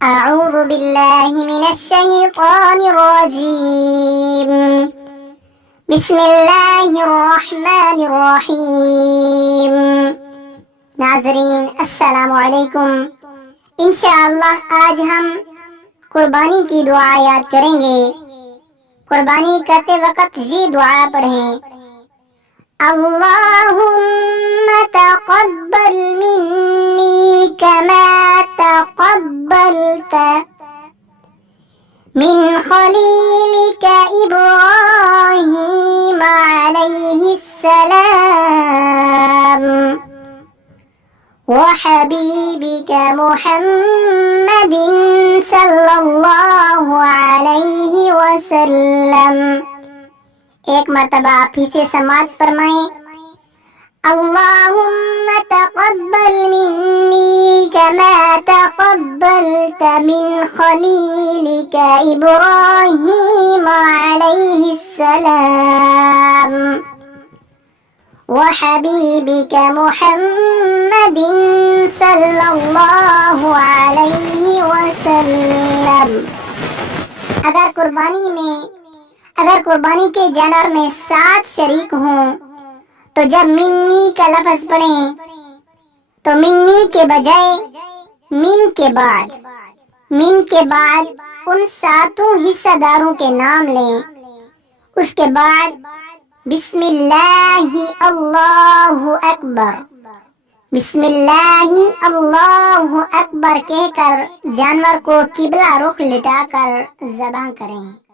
أعوذ بالله من الشيطان الرجيم بسم اللہ الرحمن الرحیم۔ ناظرین السلام علیکم۔ انشاءاللہ آج ہم قربانی کی دعا یاد کریں گے۔ قربانی کرتے وقت یہ دعا پڑھیں: اللہم تقبل منی کما تقبلت من خلیلک ابراہیم علیہ السلام وحبیبک محمد صلی اللہ علیہ وسلم۔ ایک مرتبہ آپ پھر سے سماعت فرمائیں: اللہم تقبل منی کما تقبلت من خلیلک ابراہیم علیہ السلام وحبیبک محمد صلی اللہ علیہ وسلم۔ اگر قربانی کے جانور میں 7 شریک ہوں تو جب منی کا لفظ پڑھیں تو منی کے بجائے من کے بعد ان 7 حصہ داروں کے نام لیں۔ اس کے بعد بسم اللہ اللہ اکبر، بسم اللہ اللہ اکبر کہہ کر جانور کو قبلہ رخ لٹا کر ذبح کریں۔